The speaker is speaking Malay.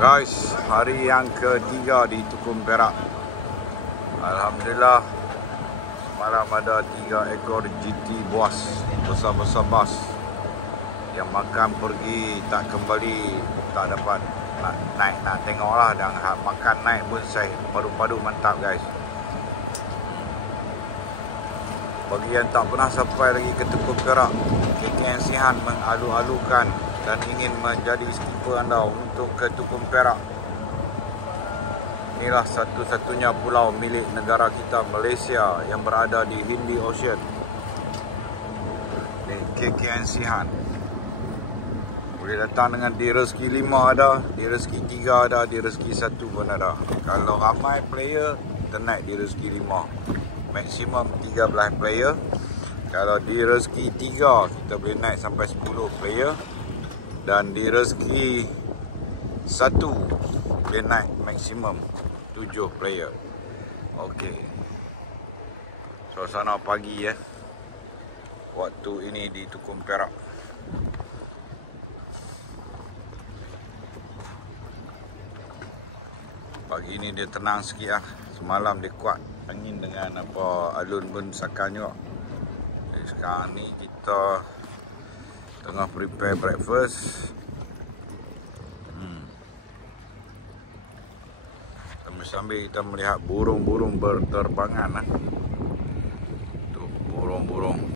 Guys, hari yang ketiga di Tukung Perak. Alhamdulillah, semalam ada 3 ekor GT buas, besar-besar bas yang makan pergi tak kembali, tak dapat nak naik, nak tengok lah. Dan makan naik pun saya padu-padu mantap guys. Bagi yang tak pernah sampai lagi ke Tukung Perak, KKN Sihan mengalu-alukan dan ingin menjadi skipper anda untuk ke Tukung Perak. Inilah satu-satunya pulau milik negara kita Malaysia yang berada di Hindi Ocean. Ini KKN Sihan. Boleh datang dengan di rezeki 5 ada, di rezeki 3 ada, di rezeki 1 pun ada. Kalau ramai player, kita naik di rezeki 5. Maksimum 13 player. Kalau di rezeki 3, kita boleh naik sampai 10 player. Dan di rezeki 1, boleh naik maksimum 7 player. Okey. Suasana pagi ya. Waktu ini di Tukung Perak. Pagi ini dia tenang sikit lah. Semalam dia kuat angin dengan apa alun pun sakan juga. Jadi sekarang ni kita tengah prepare breakfast. Sambil kita melihat burung-burung berterbangan lah. Tu burung-burung.